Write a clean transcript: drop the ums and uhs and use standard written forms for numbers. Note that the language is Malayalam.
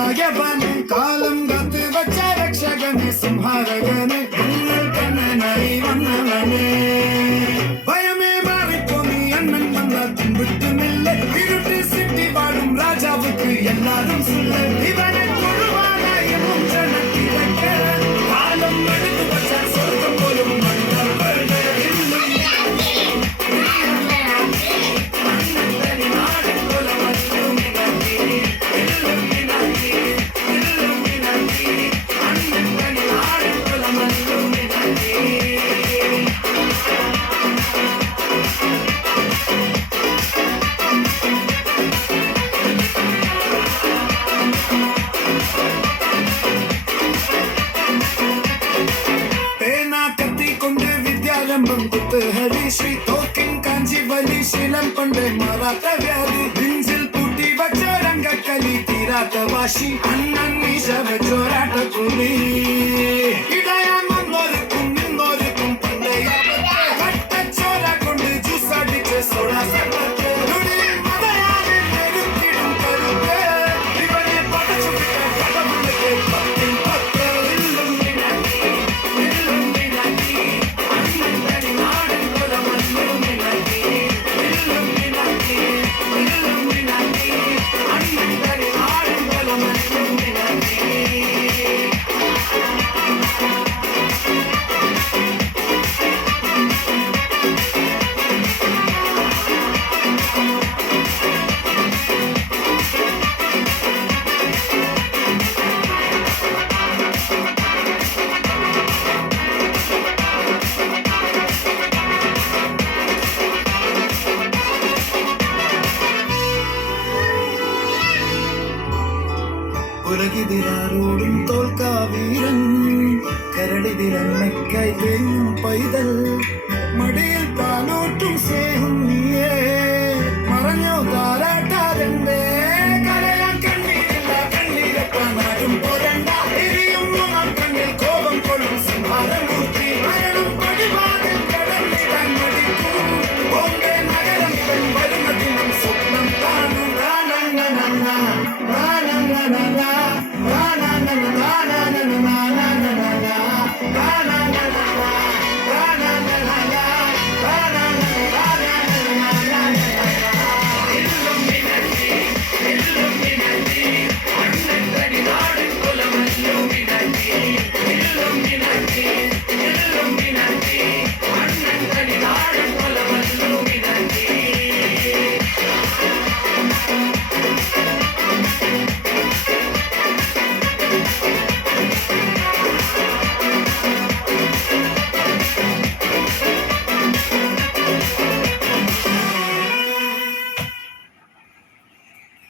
നായകനെ കാലം കാത്ത് വച്ച രക്ഷകനെ സംഹാരകനെ നിങ്ങൾ കണ്ണനായി വന്നവനെ ഭയമേ മാറിപ്പോ നീ അണ്ണൻ വന്നാൽ പിൻവിട്ടുമില്ല ഇരുട്ടിൽ സിറ്റി വാഴും രാജാവുക്ക് എല്ലാരും സുല്ല ഇവനെ കൊഴുവാനായി മുഞ്ചനത്തിരക്ക കാലം എടുത്തു വച്ച സ്വർഗം പോലും ശ്രീ തോക്കിൻ കാഞ്ചി വലി ശീലം കൊണ്ട് മാറാത്ത വ്യാധി നെഞ്ചിൽ പൂട്ടി വച്ച രംഗക്കലി തീരാത്ത വാശി അണ്ണൻ മീശ വെച്ചോരാട്ട കൂലി ഇടയാൻ വന്നോർക്കും നിന്നോർക്കും പണ്ടയ കട്ടച്ചോര കൊണ്ട് ജ്യൂസ് അടിച്ച് സോഡാ സർബത്ത് ഉലകിതിരാരോടും തോൽക്കാവീരൻ കരടിതിരമ്മയ്ക്കായി തേങ്ങും പൈതൽ മടിയിൽ പാലോട്ടും സ്നേഹം നീയേ മറഞ്ഞോ താരാട്ടാതെന്തേ